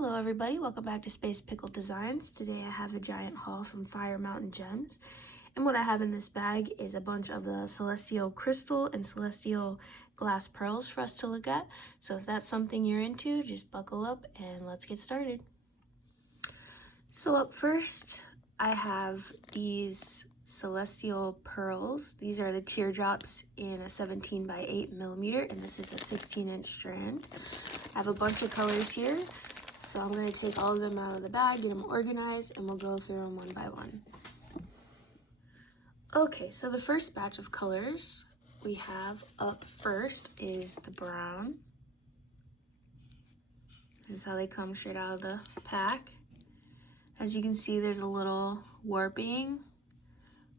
Hello everybody, welcome back to Space Pickle Designs. Today I have a giant haul from Fire Mountain Gems. And what I have in this bag is a bunch of the Celestial Crystal and Celestial Glass Pearls for us to look at. So if that's something you're into, just buckle up and let's get started. So up first, I have these Celestial Pearls. These are the teardrops in a 17 by 8 millimeter, and this is a 16-inch strand. I have a bunch of colors here. So I'm going to take all of them out of the bag, get them organized, and we'll go through them one by one. Okay, so the first batch of colors we have up first is the brown. This is how they come straight out of the pack. As you can see, there's a little warping,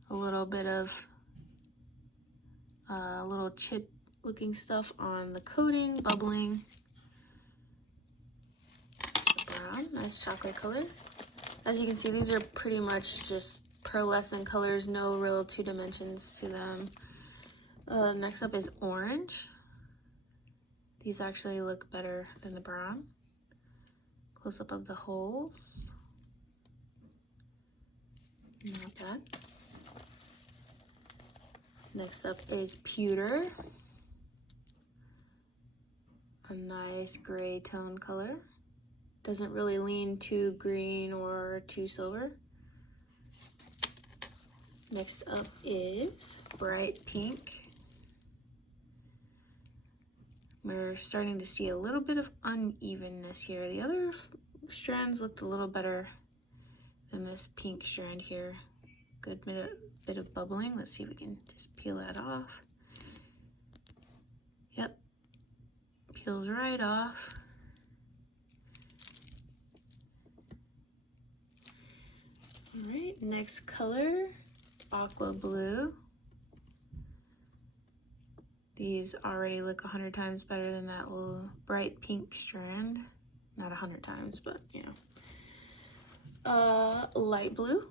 a little bit of little chip looking stuff on the coating, bubbling. Nice chocolate color. As you can see, these are pretty much just pearlescent colors, no real two dimensions to them. Next up is orange. These actually look better than the brown. Close up of the holes. Not bad. Next up is pewter. A nice gray tone color. Doesn't really lean too green or too silver. Next up is bright pink. We're starting to see a little bit of unevenness here. The other strands looked a little better than this pink strand here. Good bit of bubbling. Let's see if we can just peel that off. Yep, peels right off. All right, next color, aqua blue. These already look 100 times better than that little bright pink strand. Not 100 times, but you know. Light blue.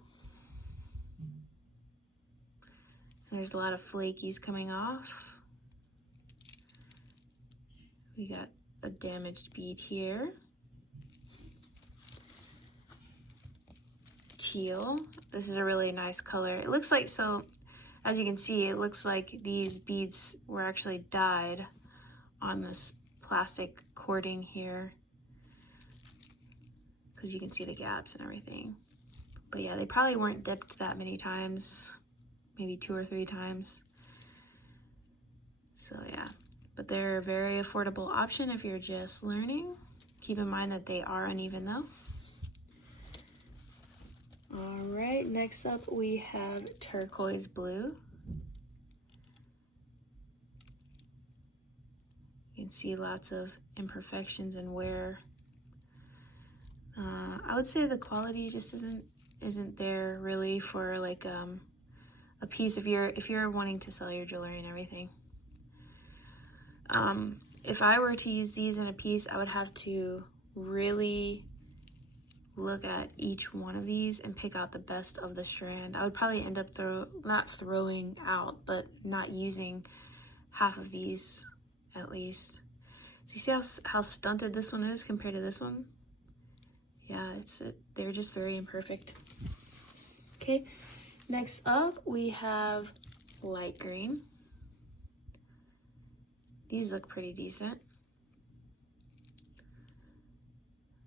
There's a lot of flakies coming off. We got a damaged bead here. Teal. This is a really nice color. It looks like, so as you can see, it looks like these beads were actually dyed on this plastic cording here, because you can see the gaps and everything. But yeah, they probably weren't dipped that many times, maybe 2 or 3 times. So yeah, but they're a very affordable option if you're just learning. Keep in mind that they are uneven though. All right, next up we have turquoise blue. You can see lots of imperfections and wear. I would say the quality just isn't there really for like a piece if you're wanting to sell your jewelry and everything. If I were to use these in a piece, I would have to really look at each one of these and pick out the best of the strand. I would probably end up not throwing out, but not using half of these at least. So you see how stunted this one is compared to this one? Yeah, they're just very imperfect. Okay, next up we have light green. These look pretty decent.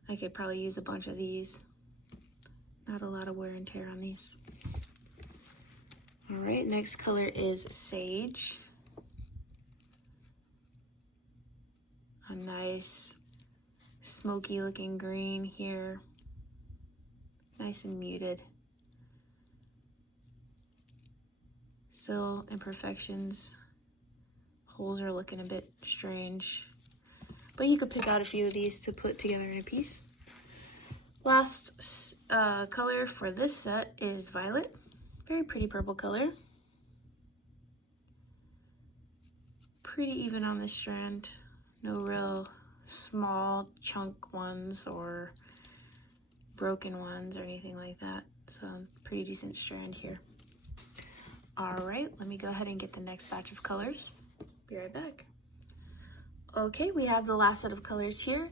I could probably use a bunch of these. Not a lot of wear and tear on these. All right, next color is sage. A nice smoky looking green here. Nice and muted. Still imperfections. Holes are looking a bit strange. But you could pick out a few of these to put together in a piece. Last color for this set is violet. Very pretty purple color. Pretty even on this strand. No real small chunk ones or broken ones or anything like that. So pretty decent strand here. All right, let me go ahead and get the next batch of colors. Be right back. Okay, we have the last set of colors here.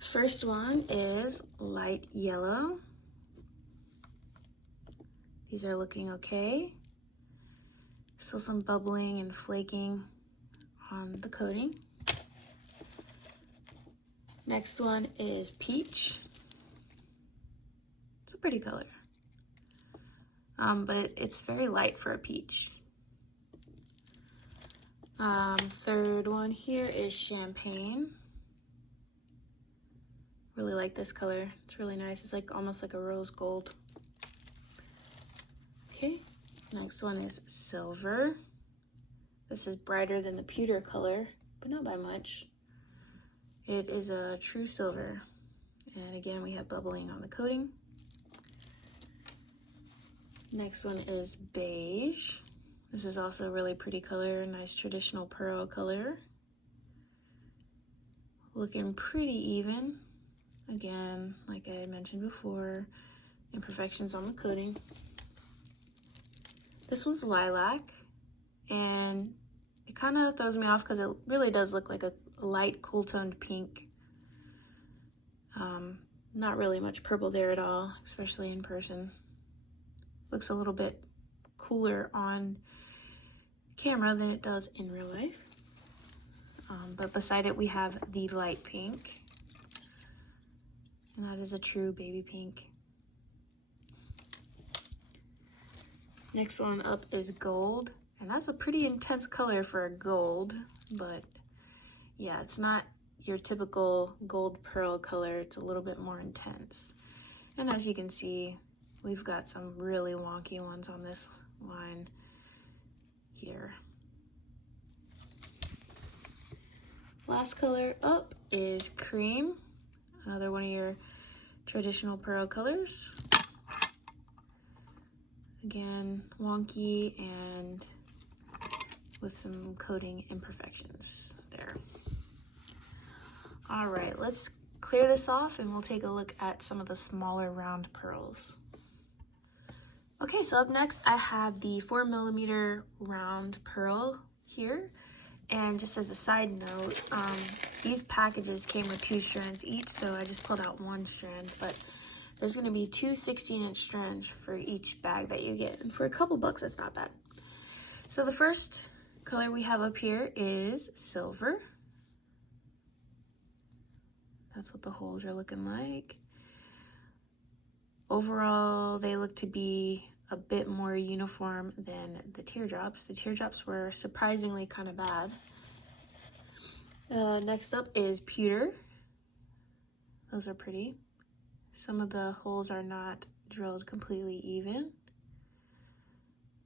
First one is light yellow. These are looking okay. Still some bubbling and flaking on the coating. Next one is peach. It's a pretty color, but it's very light for a peach. Third one here is champagne. Really like this color. It's really nice. It's like almost like a rose gold. Okay, next one is silver. This is brighter than the pewter color, but not by much. It is a true silver. And again, we have bubbling on the coating. Next one is beige. This is also a really pretty color, nice traditional pearl color. Looking pretty even. Again, like I mentioned before, imperfections on the coating. This one's lilac, and it kind of throws me off because it really does look like a light, cool-toned pink. Not really much purple there at all, especially in person. Looks a little bit cooler on camera than it does in real life. But beside it, we have the light pink, and that is a true baby pink. Next one up is gold, and that's a pretty intense color for a gold, but yeah, it's not your typical gold pearl color. It's a little bit more intense. And as you can see, we've got some really wonky ones on this line here. Last color up is cream, another one of your traditional pearl colors. Again, wonky and with some coating imperfections there. All right, let's clear this off and we'll take a look at some of the smaller round pearls. Okay, so up next I have the 4mm round pearl here. And just as a side note, these packages came with 2 strands each, so I just pulled out 1 strand, but there's going to be 2 16-inch strands for each bag that you get, and for a couple bucks, that's not bad. So the first color we have up here is silver. That's what the holes are looking like. Overall, they look to be a bit more uniform than the teardrops. The teardrops were surprisingly kind of bad. Next up is pewter. Those are pretty. Some of the holes are not drilled completely even,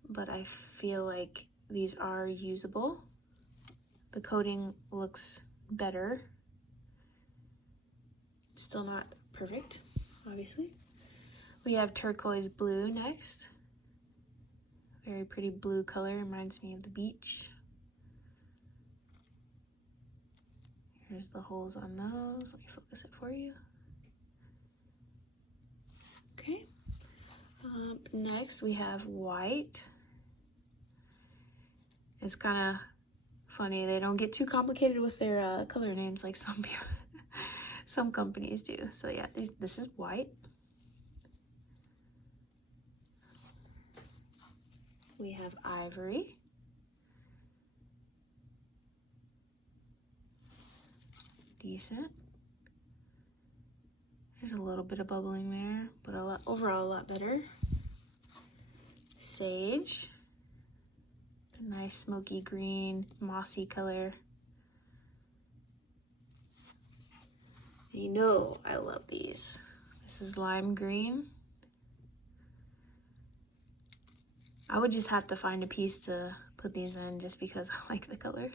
but I feel like these are usable. The coating looks better. Still not perfect, obviously. We have turquoise blue next. Very pretty blue color, reminds me of the beach. Here's the holes on those. Let me focus it for you. Okay. Next we have white. It's kind of funny. They don't get too complicated with their color names like some people, some companies do. So yeah, this is white. We have ivory. Decent. There's a little bit of bubbling there, but overall a lot better. Sage. A nice smoky green, mossy color. You know I love these. This is lime green. I would just have to find a piece to put these in just because I like the color.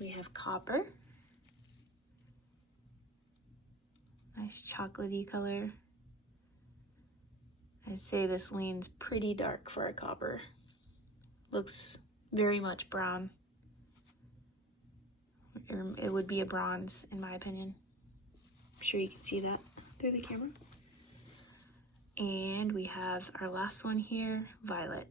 We have copper. Nice chocolatey color. I'd say this leans pretty dark for a copper. Looks very much brown. It would be a bronze in my opinion. I'm sure you can see that through the camera. And we have our last one here, violet.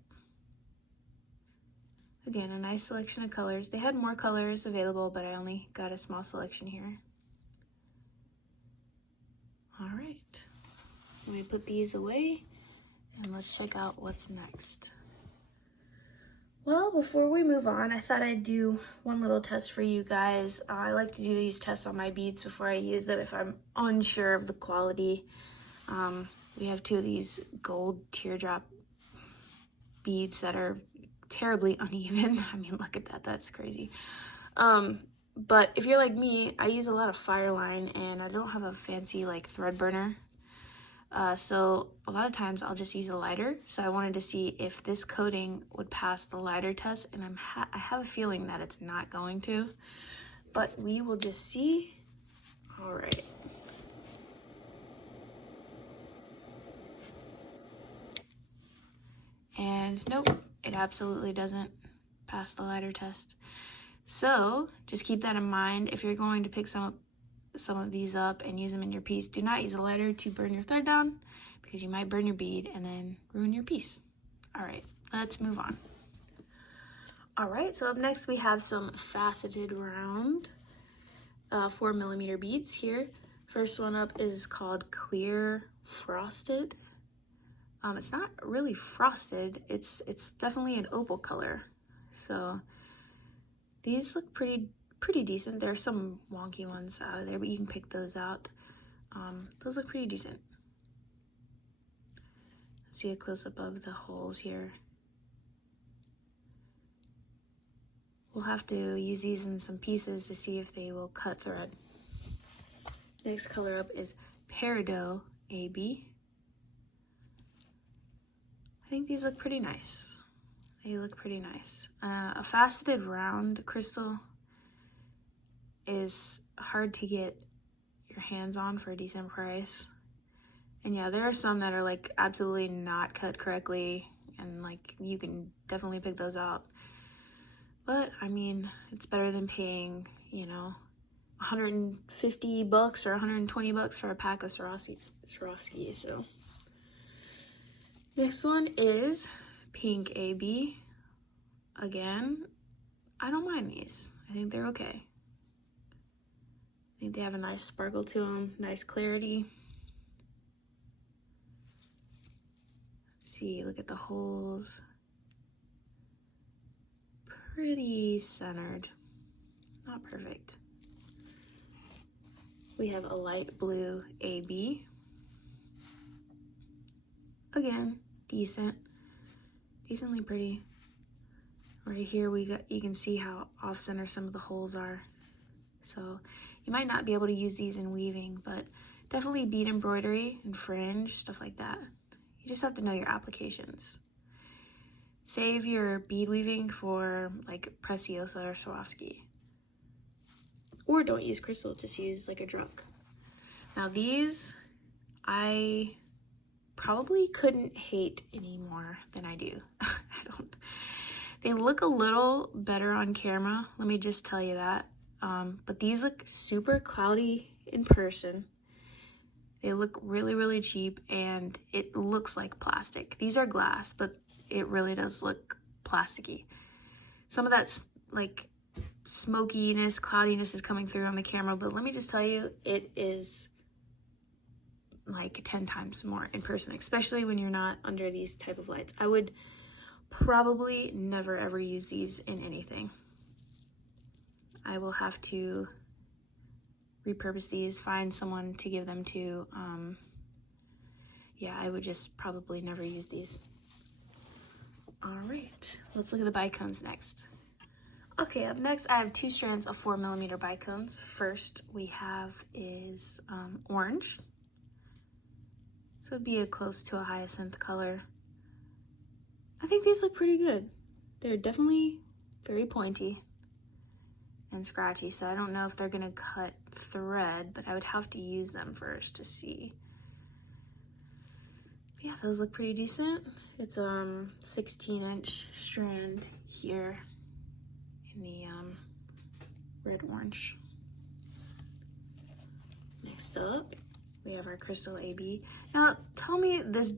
Again, a nice selection of colors. They had more colors available, but I only got a small selection here. All right, let me put these away and let's check out what's next. Well, before we move on, I thought I'd do one little test for you guys. I like to do these tests on my beads before I use them if I'm unsure of the quality. We have two of these gold teardrop beads that are terribly uneven. I mean, look at that, that's crazy. But if you're like me, I use a lot of Fireline and I don't have a fancy like thread burner. So a lot of times I'll just use a lighter. So I wanted to see if this coating would pass the lighter test, and I have a feeling that it's not going to, but we will just see. All right. And nope, it absolutely doesn't pass the lighter test. So just keep that in mind. If you're going to pick some of these up and use them in your piece, do not use a lighter to burn your thread down, because you might burn your bead and then ruin your piece. All right, let's move on. All right, so up next we have some faceted round 4mm beads here. First one up is called Clear Frosted. It's not really frosted, it's definitely an opal color. So these look pretty decent. There's some wonky ones out of there, but you can pick those out. Those look pretty decent. Let's see a close-up of the holes here. We'll have to use these in some pieces to see if they will cut thread. Next color up is Peridot AB. I think these look pretty nice. They look pretty nice. A faceted round crystal is hard to get your hands on for a decent price. And yeah, there are some that are like absolutely not cut correctly, and like you can definitely pick those out. But I mean, it's better than paying, you know, $150 or $120 for a pack of Swarovski. So next one is Pink AB. Again, I don't mind these. I think they're okay. I think they have a nice sparkle to them, nice clarity. Let's see, look at the holes. Pretty centered, not perfect. We have a light blue AB. Again, decently pretty. Right here you can see how off center some of the holes are. So you might not be able to use these in weaving, but definitely bead embroidery and fringe, stuff like that. You just have to know your applications. Save your bead weaving for like Preciosa or Swarovski. Or don't use crystal, just use like a drunk. Now these, I probably couldn't hate any more than I do. They look a little better on camera, let me just tell you that. But these look super cloudy in person. They look really cheap, and it looks like plastic. These are glass, but it really does look plasticky. Some of that like smokiness, cloudiness is coming through on the camera, but let me just tell you, it is like 10 times more in person, especially when you're not under these type of lights. I would probably never ever use these in anything. I will have to repurpose these, find someone to give them to. Yeah, I would just probably never use these. All right, let's look at the Bicones next. Okay, up next I have 2 strands of 4mm Bicones. First we have is orange. So it'd be close to a hyacinth color. I think these look pretty good. They're definitely very pointy and scratchy, so I don't know if they're gonna cut thread, but I would have to use them first to see. Yeah, those look pretty decent. It's 16-inch strand here in the red orange. Next up, we have our crystal AB. Now, tell me this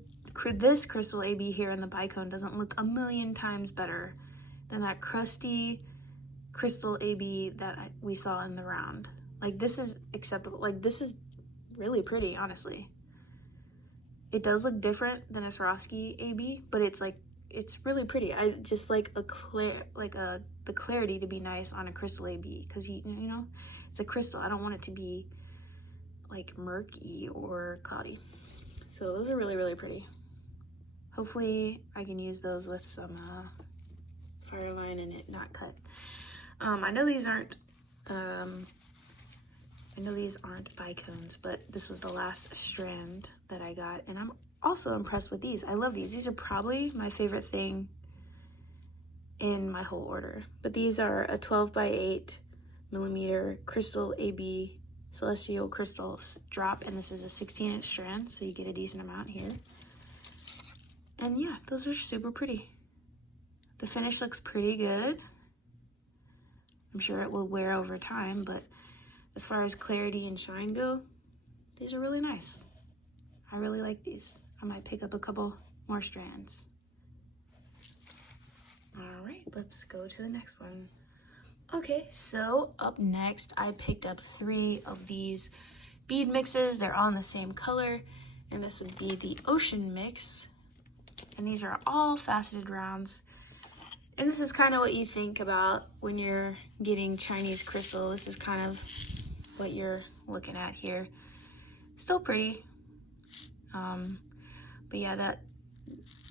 crystal AB here in the Bicone doesn't look a million times better than that crusty crystal AB that we saw in the round. Like, this is acceptable. Like, this is really pretty, honestly. It does look different than a Swarovski AB, but it's like, it's really pretty. I just like the clarity to be nice on a crystal AB, because you know, it's a crystal. I don't want it to be like murky or cloudy. So those are really, really pretty. Hopefully I can use those with some fire line and it not cut. I know these aren't Bicones, but this was the last strand that I got, and I'm also impressed with these. I love these. These are probably my favorite thing in my whole order. But these are a 12 by 8 millimeter crystal AB celestial crystals drop, and this is a 16-inch strand, so you get a decent amount here. And yeah, those are super pretty. The finish looks pretty good. I'm sure it will wear over time, but as far as clarity and shine go, these are really nice. I really like these. I might pick up a couple more strands. All right, let's go to the next one. Okay, so up next, I picked up 3 of these bead mixes. They're all in the same color, and this would be the Ocean Mix. And these are all faceted rounds. And this is kind of what you think about when you're getting Chinese crystal. This is kind of what you're looking at here. Still pretty. But yeah, that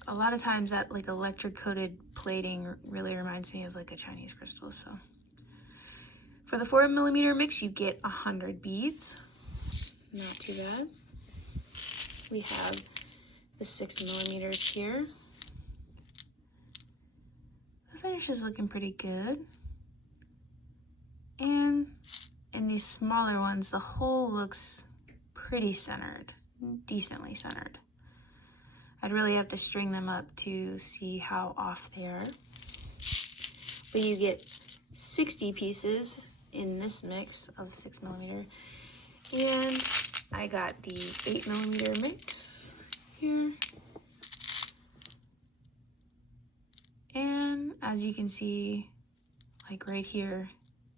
a lot of times that like electric coated plating really reminds me of like a Chinese crystal. So for the 4 millimeter mix, you get 100 beads. Not too bad. We have the 6 millimeters here. The finish is looking pretty good. And in these smaller ones, the hole looks pretty centered, decently centered. I'd really have to string them up to see how off they are. But you get 60 pieces in this mix of 6 millimeter. And I got the 8 millimeter mix here. And as you can see, like right here,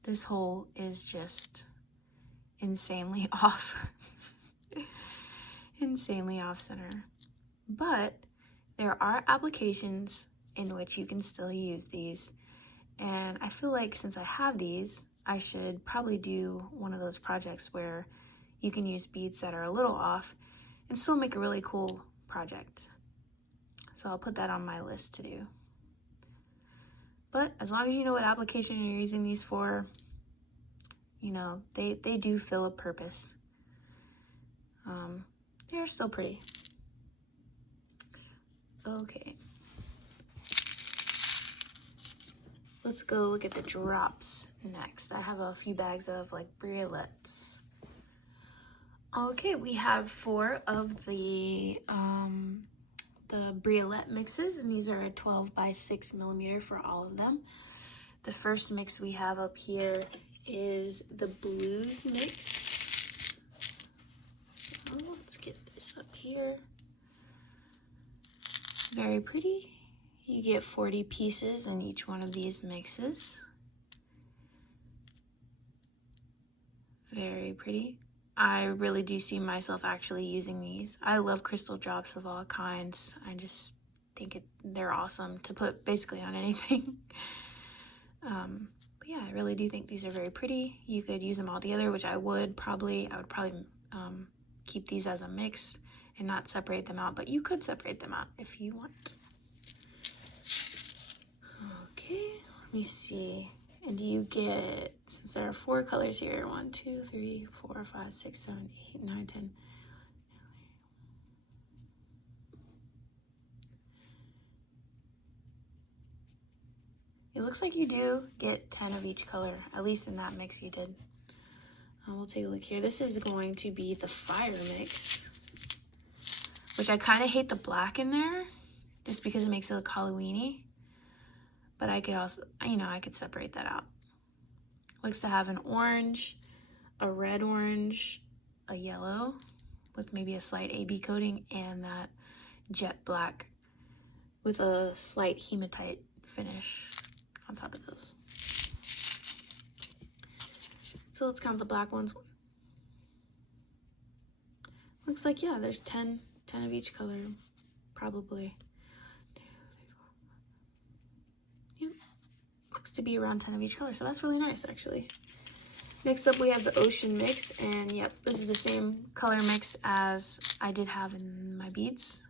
this hole is just insanely off. Insanely off center. But there are applications in which you can still use these. And I feel like since I have these, I should probably do one of those projects where you can use beads that are a little off and still make a really cool project. So I'll put that on my list to do. But as long as you know what application you're using these for, you know, they do fill a purpose. They're still pretty. Okay. Let's go look at the drops next. I have a few bags of like Briolettes. Okay, we have 4 of the Briolette mixes, and these are a 12 by 6 millimeter for all of them. The first mix we have up here is the Blues mix. So let's get this up here. Very pretty. You get 40 pieces in each one of these mixes. Very pretty. I really do see myself actually using these. I love crystal drops of all kinds. I just think they're awesome to put basically on anything. But yeah, I really do think these are very pretty. You could use them all together, which I would probably keep these as a mix and not separate them out, but you could separate them out if you want. Okay, let me see. And you get, since there are 4 colors here, 1, 2, 3, 4, 5, 6, 7, 8, 9, 10. It looks like you do get 10 of each color, at least in that mix you did. We'll take a look here. This is going to be the Fire mix, which I kind of hate the black in there, just because it makes it look Halloween-y. But I could also, you know, I could separate that out. Looks to have an orange, a red orange, a yellow with maybe a slight AB coating, and that jet black with a slight hematite finish. on top of those. So let's count the black ones. Looks like, yeah, there's 10 of each color, probably. Yep, looks to be around 10 of each color, so that's really nice, actually. Next up, we have the ocean mix, and yep, this is the same color mix as I did have in my beads.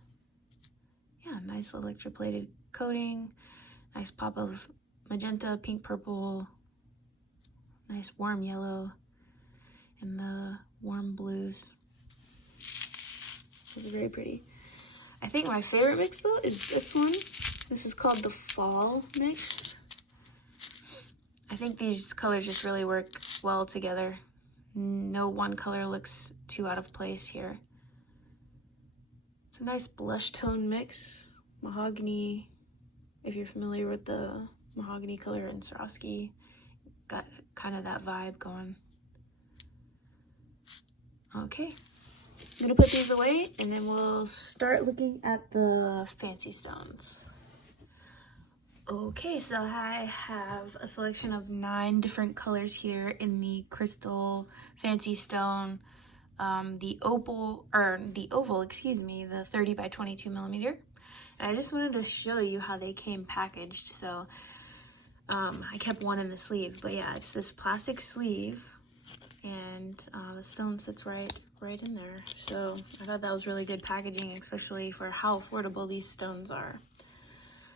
Yeah, nice electroplated coating, nice pop of magenta, pink, purple, nice warm yellow, and the warm blues. This is very pretty. I think my favorite mix though is this one. This is called the fall mix. I think these colors just really work well together. No one color looks too out of place here. It's a nice blush tone mix. Mahogany, if you're familiar with the mahogany color in Swarovski, got kind of that vibe going. Okay. I'm gonna put these away and then we'll start looking at the fancy stones. Okay, so I have a selection of 9 different colors here in the crystal fancy stone, the oval, excuse me, the 30 by 22 millimeter. And I just wanted to show you how they came packaged. So I kept one in the sleeve, but yeah, it's this plastic sleeve. And the stone sits right in there. So I thought that was really good packaging, especially for how affordable these stones are.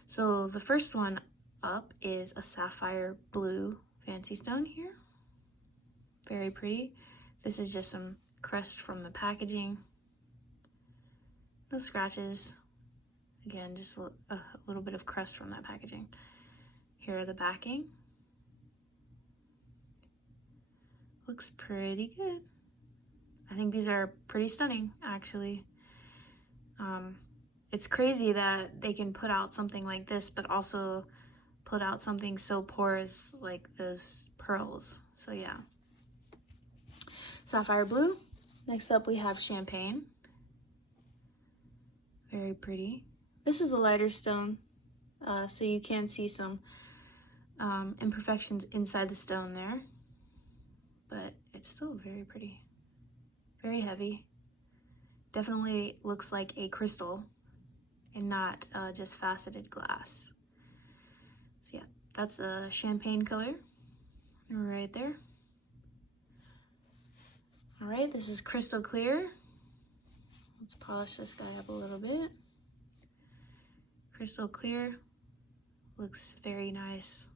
So the first one up is a sapphire blue fancy stone here. Very pretty. This is just some crust from the packaging. No scratches. Again, just a little bit of crust from that packaging. Here are the backing. Looks pretty good. I think these are pretty stunning, actually. It's crazy that they can put out something like this, but also put out something so porous like those pearls. So yeah. Sapphire blue. Next up we have champagne. Very pretty. This is a lighter stone, so you can see some imperfections inside the stone there. But it's still very pretty. Very heavy. Definitely looks like a crystal and not just faceted glass. So yeah, that's the champagne color right there. All right, this is crystal clear. Let's polish this guy up a little bit. Crystal clear, looks very nice.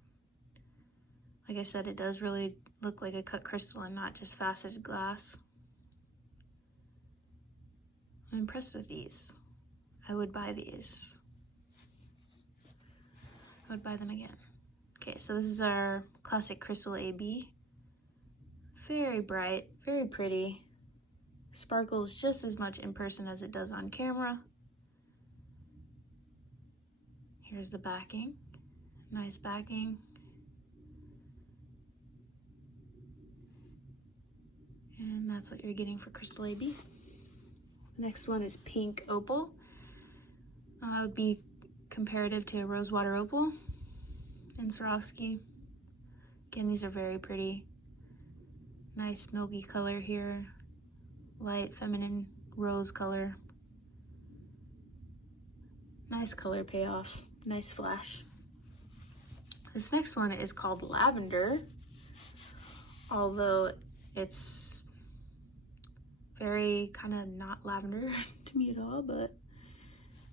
Like I said, it does really look like a cut crystal and not just faceted glass. I'm impressed with these. I would buy these. I would buy them again. Okay, so this is our classic crystal AB. Very bright, very pretty. Sparkles just as much in person as it does on camera. Here's the backing. Nice backing. And that's what you're getting for crystal AB. Next one is pink opal. It would be comparative to rosewater opal in Swarovski. Again, these are very pretty. Nice milky color here. Light, feminine rose color. Nice color payoff. Nice flash. This next one is called lavender, although it's very kind of not lavender to me at all, but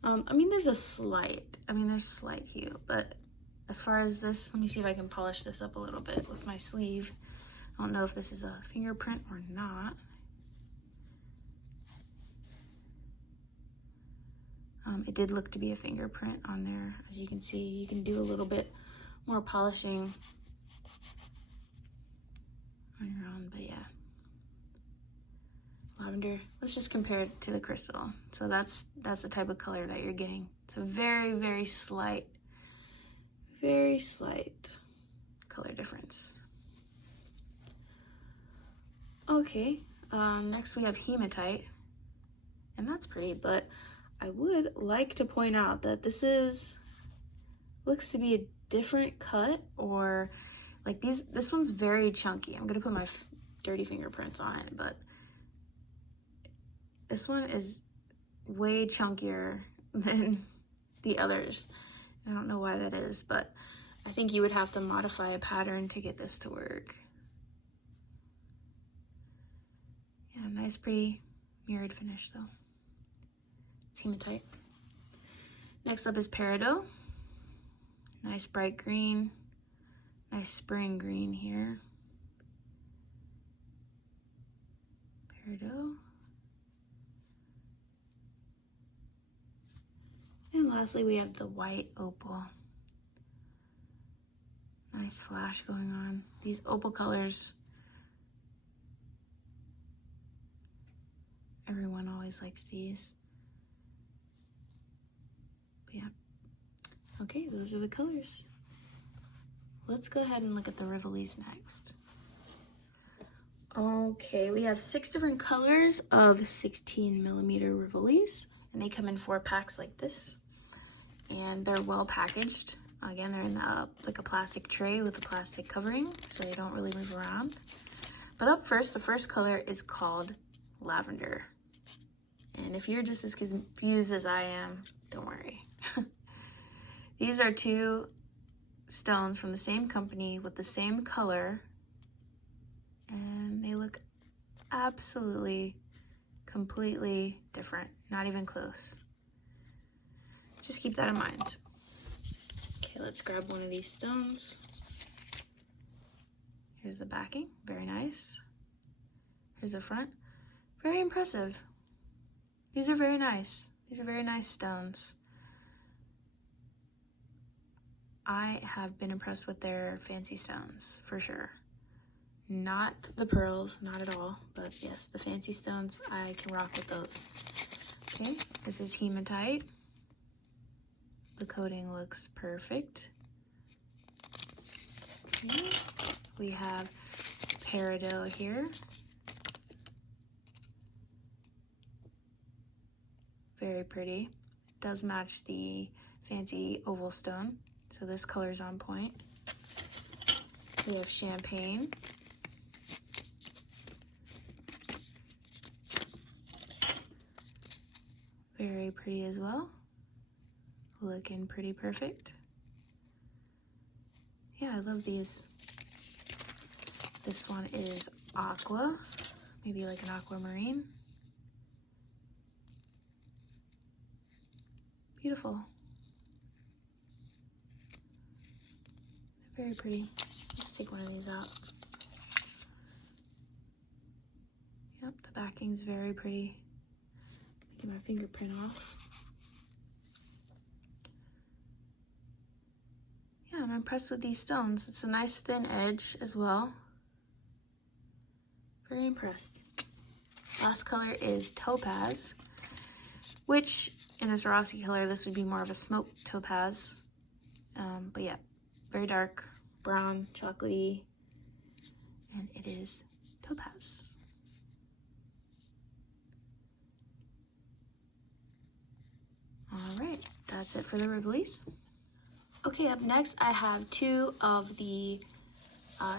I mean there's slight hue, but as far as this, let me see if I can polish this up a little bit with my sleeve. I don't know if this is a fingerprint or not. It did look to be a fingerprint on there. As you can see, you can do a little bit more polishing on your own, but yeah. Lavender, let's just compare it to the crystal. So that's the type of color that you're getting. It's a very, very slight color difference. Okay, next we have hematite, and that's pretty, but I would like to point out that this looks to be a different cut, or like this one's very chunky. I'm gonna put my dirty fingerprints on it, but this one is way chunkier than the others. I don't know why that is, but I think you would have to modify a pattern to get this to work. Yeah, nice pretty mirrored finish though. It's hematite. Next up is peridot. Nice bright green, nice spring green here. Peridot. And lastly, we have the white opal. Nice flash going on. These opal colors, everyone always likes these. But yeah. Okay, those are the colors. Let's go ahead and look at the Rivolis next. Okay, we have 6 different colors of 16 millimeter Rivolis, and they come in 4 packs like this. And they're well packaged. Again, they're in like a plastic tray with a plastic covering, so they don't really move around. But up first, the first color is called lavender. And if you're just as confused as I am, don't worry. These are 2 stones from the same company with the same color, and they look absolutely, completely different, not even close. Just keep that in mind. Okay, let's grab one of these stones. Here's the backing, very nice. Here's the front, very impressive. These are very nice. These are very nice stones. I have been impressed with their fancy stones, for sure. Not the pearls, not at all, but yes, the fancy stones, I can rock with those. Okay, this is hematite. The coating looks perfect. Okay. We have peridot here. Very pretty. Does match the fancy oval stone, so this color's on point. We have champagne. Very pretty as well. Looking pretty perfect. Yeah, I love these. This one is aqua, maybe like an aquamarine. Beautiful. Very pretty. Let's take one of these out. Yep, the backing's very pretty. Get my fingerprint off. Yeah, I'm impressed with these stones. It's a nice thin edge as well. Very impressed. Last color is topaz, which in a Swarovski color, this would be more of a smoked topaz. But yeah, very dark, brown, chocolatey, and it is topaz. All right, that's it for the Rivolis. Okay, up next I have 2 of the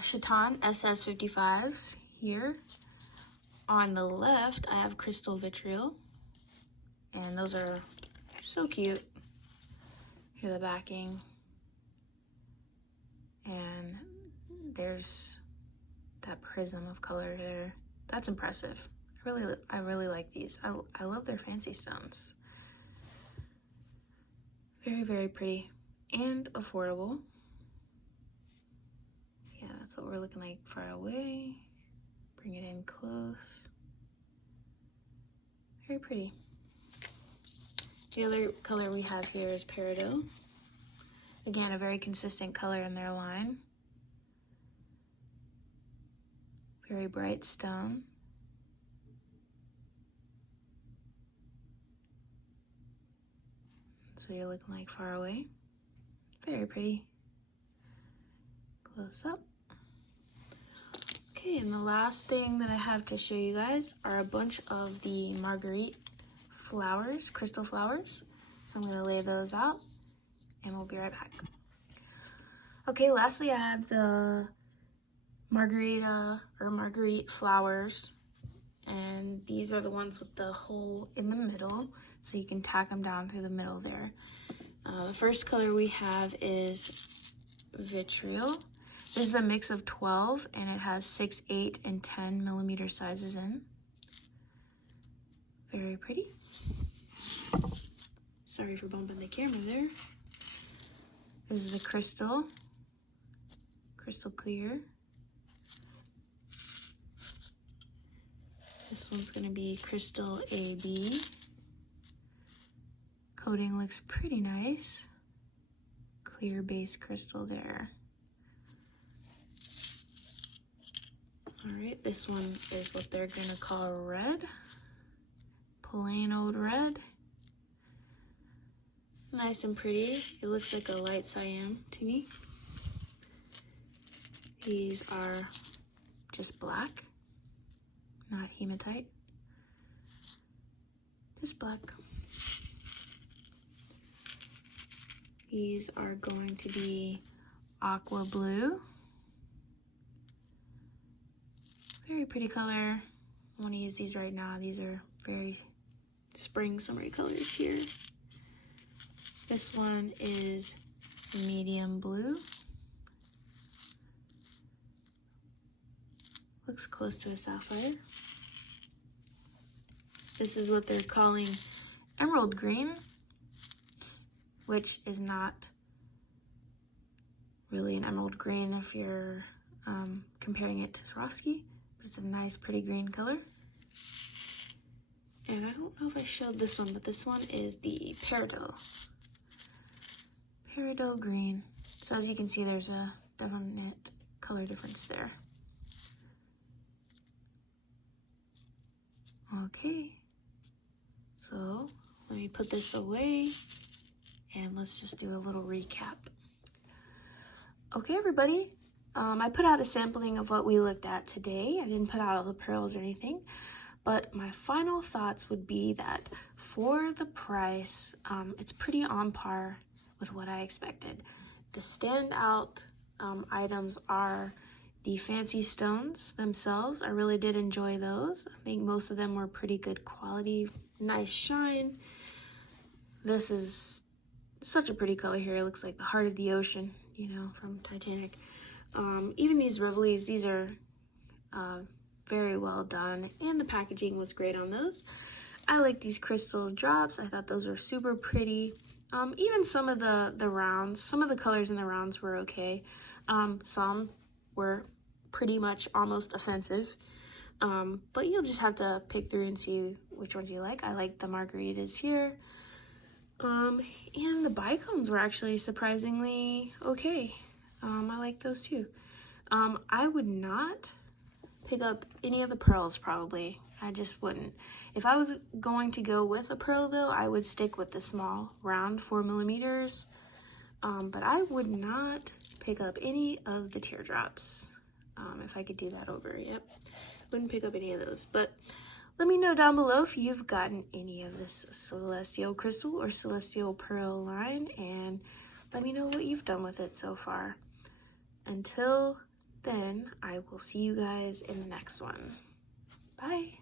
Chaton SS55s here. On the left, I have crystal vitriol, and those are so cute. Here's the backing, and there's that prism of color there. That's impressive. I really like these. I love their fancy stones. Very, very pretty and affordable. Yeah, that's what we're looking like far away. Bring it in close. Very pretty. The other color we have here is peridot. Again, a very consistent color in their line. Very bright stone. That's what you're looking like far away. Very pretty. Close up. Okay, and the last thing that I have to show you guys are a bunch of the marguerite flowers, crystal flowers. So I'm gonna lay those out and we'll be right back. Okay, lastly I have the margarita or marguerite flowers, and these are the ones with the hole in the middle, so you can tack them down through the middle there. The first color we have is vitriol. This is a mix of 12, and it has 6, 8, and 10 millimeter sizes in. Very pretty. Sorry for bumping the camera there. This is the crystal clear. This one's gonna be crystal AB. Coating looks pretty nice. Clear base crystal there. All right, this one is what they're gonna call red. Plain old red. Nice and pretty. It looks like a light cyan to me. These are just black, not hematite. Just black. These are going to be aqua blue. Very pretty color. I want to use these right now. These are very spring summery colors here. This one is medium blue. Looks close to a sapphire. This is what they're calling emerald green, which is not really an emerald green if you're comparing it to Swarovski, but it's a nice pretty green color. And I don't know if I showed this one, but this one is the peridot green. So as you can see, there's a definite color difference there. Okay, so let me put this away and let's just do a little recap. Okay, everybody, I put out a sampling of what we looked at today. I didn't put out all the pearls or anything, but my final thoughts would be that for the price, it's pretty on par with what I expected. The standout items are the fancy stones themselves. I really did enjoy those. I think most of them were pretty good quality, nice shine. This is such a pretty color here. It looks like the heart of the ocean, you know, from Titanic. Even these Rivolis, these are very well done, and the packaging was great on those. I like these crystal drops. I thought those were super pretty. Even some of the rounds, some of the colors in the rounds were okay. Some were pretty much almost offensive, but you'll just have to pick through and see which ones you like. I like the margaritas here, and the Bicones were actually surprisingly okay. I like those too. I would not pick up any of the pearls, probably. I just wouldn't. If I was going to go with a pearl though, I would stick with the small round 4 millimeters, but I would not pick up any of the teardrops. If I could do that over, yep. Wouldn't pick up any of those, but let me know down below if you've gotten any of this celestial crystal or celestial pearl line, and let me know what you've done with it so far. Until then, I will see you guys in the next one. Bye.